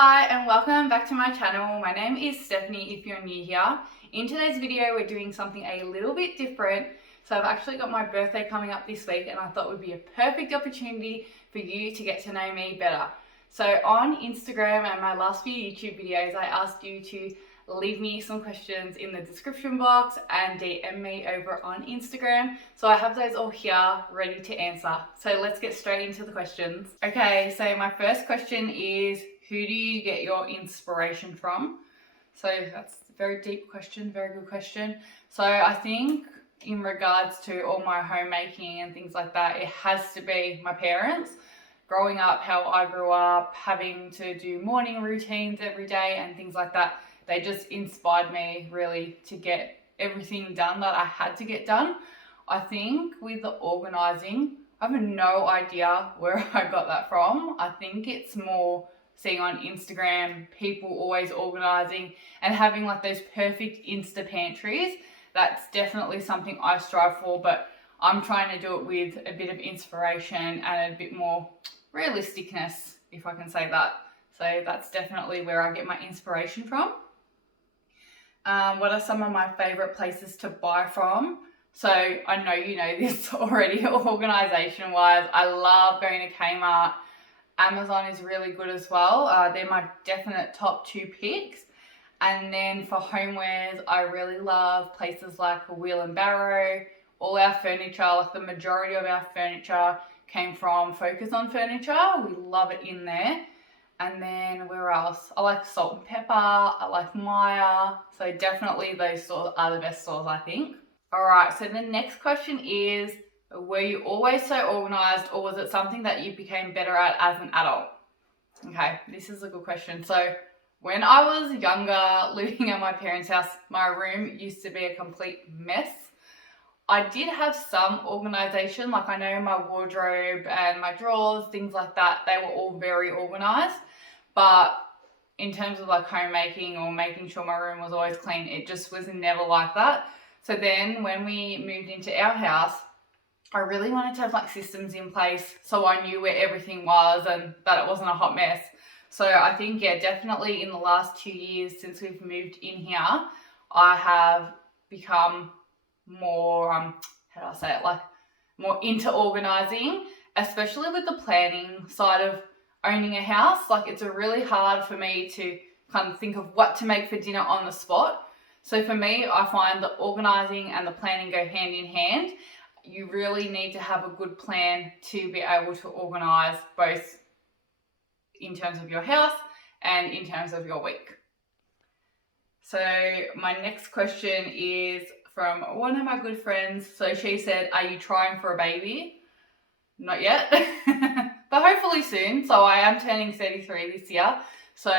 Hi and welcome back to my channel. My name is Stephanie if you're new here. In today's video we're doing something a little bit different. So I've actually got my birthday coming up this week and I thought it would be a perfect opportunity for you to get to know me better. So on Instagram and my last few YouTube videos I asked you to leave me some questions in the description box and DM me over on Instagram. So I have those all here ready to answer. So let's get straight into the questions. Okay, so my first question is, who do you get your inspiration from? So that's a very deep question, very good question. So I think in regards to all my homemaking and things like that, it has to be my parents. Growing up, how I grew up, having to do morning routines every day and things like that, they just inspired me really to get everything done that I had to get done. I think with the organising, I have no idea where I got that from. I think it's more seeing on Instagram, people always organising and having like those perfect Insta pantries. That's definitely something I strive for, but I'm trying to do it with a bit of inspiration and a bit more realisticness, if I can say that. So that's definitely where I get my inspiration from. What are some of my favourite places to buy from? So I know you know this already, organisation wise. I love going to Kmart. Amazon is really good as well. They're my definite top two picks. And then for homewares, I really love places like Wheel and Barrow. All our furniture, like the majority of our furniture came from Focus on Furniture. We love it in there. And then where else? I like Salt and Pepper. I like Maya. So definitely those stores are the best stores, I think. All right, so the next question is, were you always so organised or was it something that you became better at as an adult? Okay, this is a good question. So when I was younger, living at my parents' house, my room used to be a complete mess. I did have some organisation, like I know my wardrobe and my drawers, things like that, they were all very organised. But in terms of like homemaking or making sure my room was always clean, it just was never like that. So then when we moved into our house, I really wanted to have like systems in place so I knew where everything was and that it wasn't a hot mess. So I think, yeah, definitely in the last 2 years since we've moved in here, I have become more, how do I say it, like more into organising, especially with the planning side of owning a house. Like it's really hard for me to kind of think of what to make for dinner on the spot. So for me, I find the organising and the planning go hand in hand. You really need to have a good plan to be able to organise both in terms of your house and in terms of your week. So my next question is from one of my good friends. So she said, are you trying for a baby? Not yet, but hopefully soon. So I am turning 33 this year. So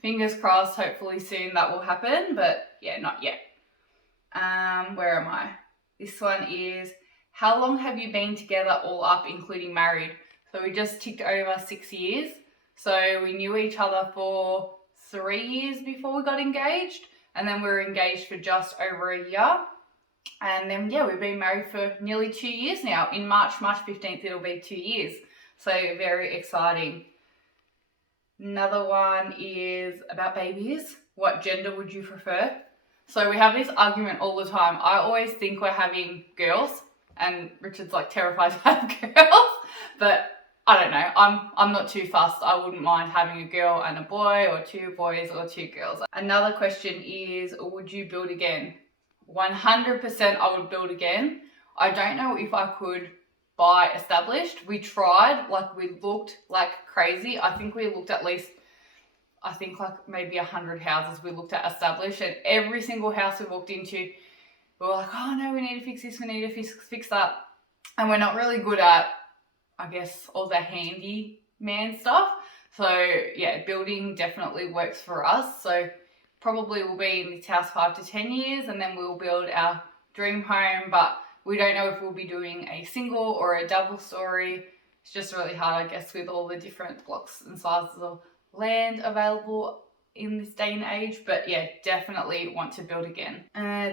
fingers crossed, hopefully soon that will happen, but yeah, not yet. Where am I? This one is, how long have you been together all up, including married? So we just ticked over 6 years. So we knew each other for 3 years before we got engaged. And then we were engaged for just over a year. And then, yeah, we've been married for nearly 2 years now. In March 15th, it'll be 2 years. So very exciting. Another one is about babies. What gender would you prefer? So we have this argument all the time. I always think we're having girls. And Richard's like terrified to have girls, but I don't know. I'm not too fussed. I wouldn't mind having a girl and a boy, or 2 boys or 2 girls. Another question is, would you build again? 100% I would build again. I don't know if I could buy established. We tried, like we looked like crazy. I think we looked at least, like maybe 100 houses we looked at established, and every single house we walked into, we were like, oh no, we need to fix this, we need to fix that. And we're not really good at, I guess, all the handyman stuff. So yeah, building definitely works for us. So probably we'll be in this house 5 to 10 years and then we'll build our dream home, but we don't know if we'll be doing a single or a double story. It's just really hard, I guess, with all the different blocks and sizes of land available in this day and age. But yeah, definitely want to build again.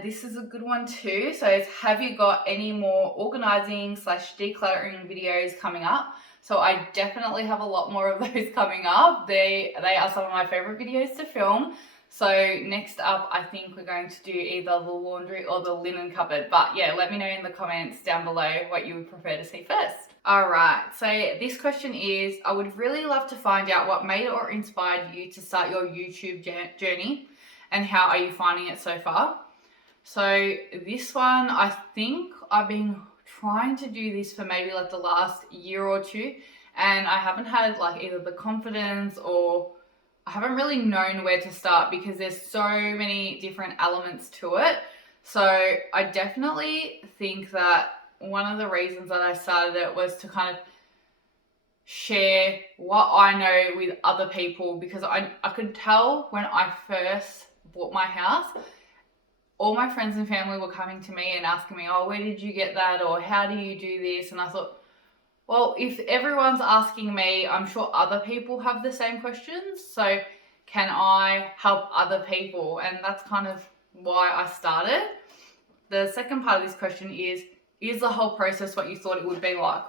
This is a good one too. So it's, have you got any more organising / decluttering videos coming up? So I definitely have a lot more of those coming up. They are some of my favorite videos to film. So next up, I think we're going to do either the laundry or the linen cupboard. But yeah, let me know in the comments down below what you would prefer to see first. All right, so this question is, I would really love to find out what made or inspired you to start your YouTube journey and how are you finding it so far? So this one, I think I've been trying to do this for maybe like the last year or two, and I haven't had like either the confidence or I haven't really known where to start because there's so many different elements to it. So I definitely think that one of the reasons that I started it was to kind of share what I know with other people, because I could tell when I first bought my house, all my friends and family were coming to me and asking me, oh, where did you get that? Or how do you do this? And I thought, well, if everyone's asking me, I'm sure other people have the same questions. So can I help other people? And that's kind of why I started. The second part of this question is the whole process what you thought it would be like?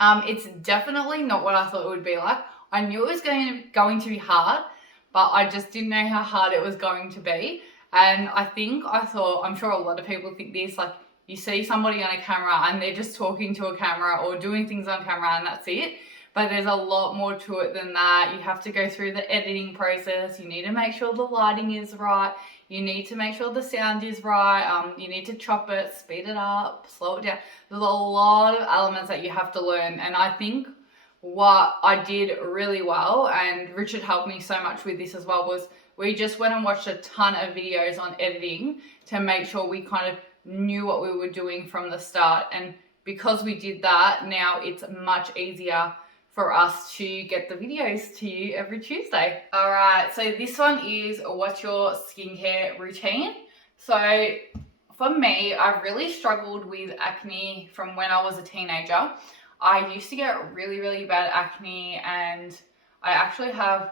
It's definitely not what I thought it would be like. I knew it was going to be hard, but I just didn't know how hard it was going to be. And I thought, I'm sure a lot of people think this, like you see somebody on a camera and they're just talking to a camera or doing things on camera and that's it. But there's a lot more to it than that. You have to go through the editing process. You need to make sure the lighting is right. You need to make sure the sound is right. You need to chop it, speed it up, slow it down. There's a lot of elements that you have to learn. And I think what I did really well, and Richard helped me so much with this as well, was we just went and watched a ton of videos on editing to make sure we kind of knew what we were doing from the start. And because we did that, now it's much easier for us to get the videos to you every Tuesday. All right, so this one is, what's your skincare routine? So for me, I've really struggled with acne from when I was a teenager. I used to get really, really bad acne, and I actually have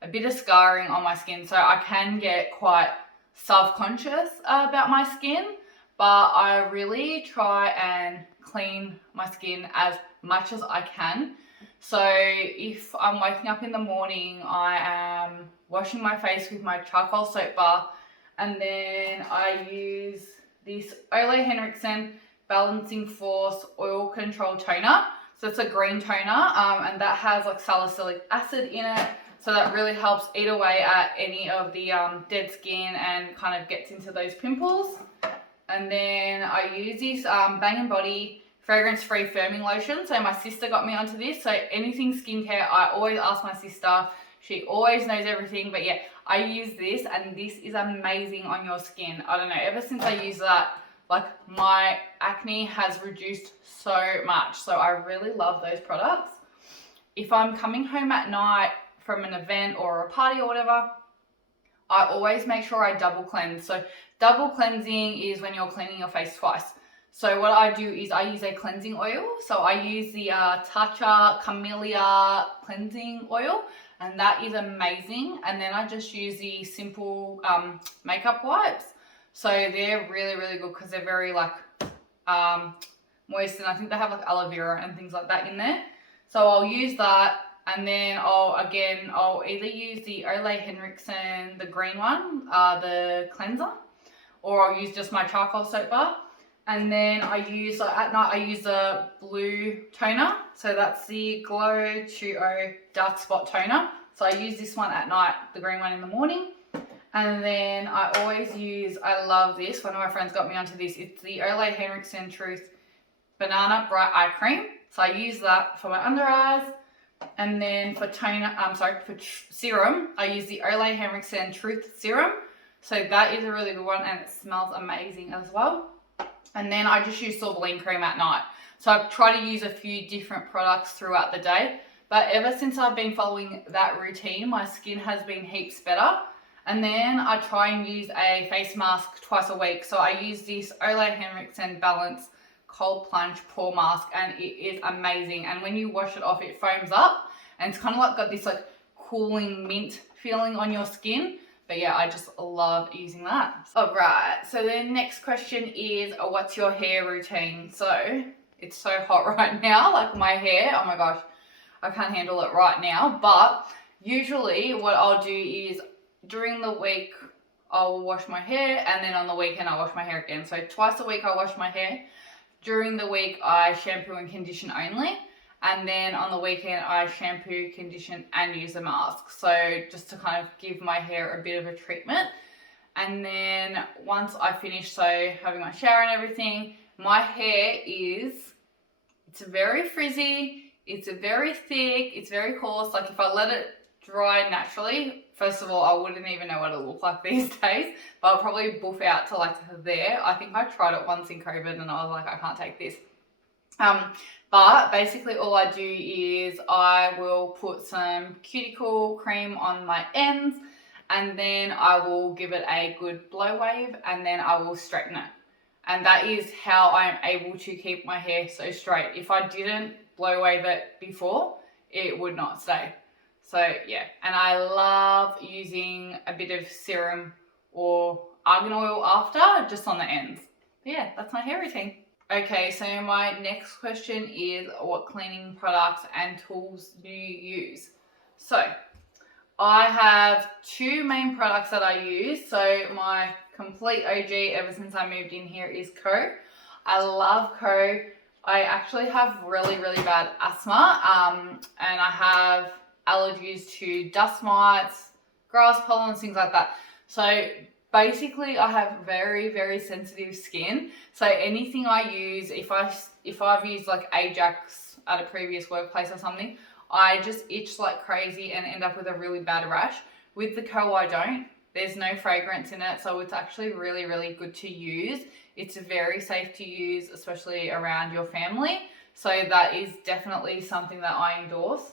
a bit of scarring on my skin, so I can get quite self-conscious about my skin, but I really try and clean my skin as much as I can. So if I'm waking up in the morning, I am washing my face with my charcoal soap bar, and then I use this Ole Henriksen Balancing Force Oil Control Toner. So it's a green toner, and that has like salicylic acid in it. So that really helps eat away at any of the dead skin and kind of gets into those pimples. And then I use this Bang & Body fragrance-free firming lotion. So my sister got me onto this. So anything skincare, I always ask my sister. She always knows everything. But yeah, I use this, and this is amazing on your skin. I don't know, ever since I use that, like my acne has reduced so much. So I really love those products. If I'm coming home at night from an event or a party or whatever, I always make sure I double cleanse. So double cleansing is when you're cleaning your face twice. So what I do is I use a cleansing oil. So I use the Tatcha Camellia cleansing oil, and that is amazing. And then I just use the simple makeup wipes. So they're really, really good because they're very like moist, and I think they have like aloe vera and things like that in there. So I'll use that, and then I'll either use the Ole Henriksen, the green one, the cleanser, or I'll use just my charcoal soap bar. And then I use, at night, I use the blue toner. So that's the Glow 2O Dark Spot Toner. So I use this one at night, the green one in the morning. And then I always use, I love this, one of my friends got me onto this. It's the Ole Henriksen Truth Banana Bright Eye Cream. So I use that for my under eyes. And then for serum, I use the Ole Henriksen Truth Serum. So that is a really good one, and it smells amazing as well. And then I just use Sorbeline cream at night. So I try to use a few different products throughout the day. But ever since I've been following that routine, my skin has been heaps better. And then I try and use a face mask twice a week. So I use this Ole Henriksen Balance Cold Plunge Pore Mask, and it is amazing. And when you wash it off, it foams up, and it's kind of like got this like cooling mint feeling on your skin. But yeah, I just love using that. All right, so the next question is, what's your hair routine? So it's so hot right now, like my hair, oh my gosh, I can't handle it right now. But usually what I'll do is during the week I'll wash my hair, and then on the weekend I wash my hair again. So twice a week I wash my hair. During the week I shampoo and condition only, and then on the weekend I shampoo, condition and use a mask. So just to kind of give my hair a bit of a treatment. And then once I finish having my shower and everything, my hair it's very frizzy, it's very thick, it's very coarse. Like if I let it dry naturally, first of all, I wouldn't even know what it looked like these days, but I'll probably buff out to like there. I think I tried it once in COVID and I was like, I can't take this. But basically all I do is I will put some cuticle cream on my ends, and then I will give it a good blow wave, and then I will straighten it. And that is how I'm able to keep my hair so straight. If I didn't blow wave it before, it would not stay. So yeah, and I love using a bit of serum or argan oil after, just on the ends. But yeah, that's my hair routine. Okay, so my next question is, what cleaning products and tools do you use? So I have two main products that I use. So my complete OG ever since I moved in here is Co. I love Co. I actually have really, really bad asthma, and I have allergies to dust mites, grass pollen, things like that. So basically I have very, very sensitive skin. So anything I use, if I've used like Ajax at a previous workplace or something, I just itch like crazy and end up with a really bad rash. With the Co, I don't. There's no fragrance in it, so it's actually really, really good to use. It's very safe to use, especially around your family. So that is definitely something that I endorse.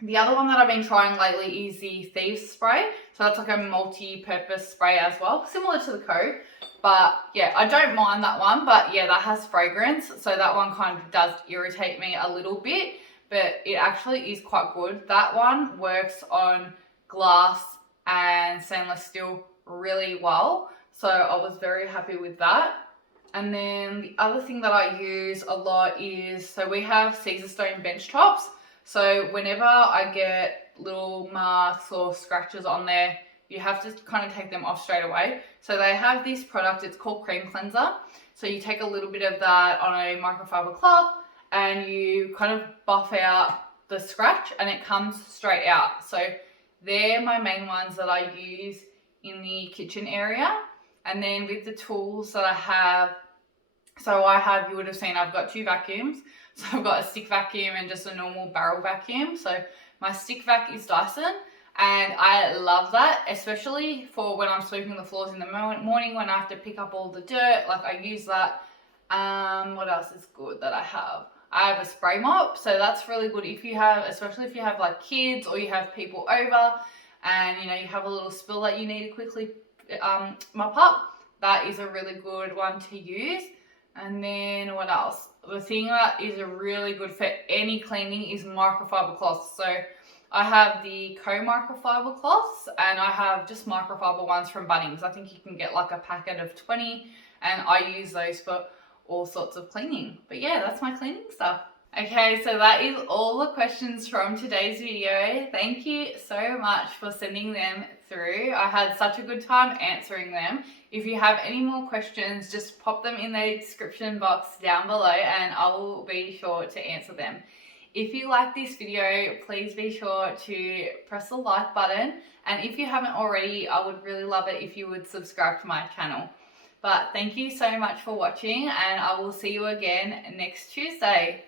The other one that I've been trying lately is the Thieves Spray. So that's like a multi-purpose spray as well, similar to the Co. But yeah, I don't mind that one, but yeah, that has fragrance. So that one kind of does irritate me a little bit, but it actually is quite good. That one works on glass and stainless steel really well. So I was very happy with that. And then the other thing that I use a lot is, so we have Caesar stone bench tops. So whenever I get little marks or scratches on there, you have to kind of take them off straight away. So they have this product, it's called Cream Cleanser. So you take a little bit of that on a microfiber cloth and you kind of buff out the scratch and it comes straight out. So they're my main ones that I use in the kitchen area. And then with the tools that I have, you would have seen I've got two vacuums. So I've got a stick vacuum and just a normal barrel vacuum. So my stick vac is Dyson, and I love that, especially for when I'm sweeping the floors in the morning when I have to pick up all the dirt. Like I use that. What else is good that I have? I have a spray mop, so that's really good if you have, especially if you have like kids or you have people over and you know you have a little spill that you need to quickly mop up. That is a really good one to use. And then what else? The thing that is really good for any cleaning is microfiber cloths. So I have the Co microfiber cloths and I have just microfiber ones from Bunnings. I think you can get like a packet of 20 and I use those for all sorts of cleaning. But yeah, that's my cleaning stuff. Okay, so that is all the questions from today's video. Thank you so much for sending them through. I had such a good time answering them. If you have any more questions, just pop them in the description box down below and I will be sure to answer them. If you like this video, please be sure to press the like button. And if you haven't already, I would really love it if you would subscribe to my channel. But thank you so much for watching and I will see you again next Tuesday.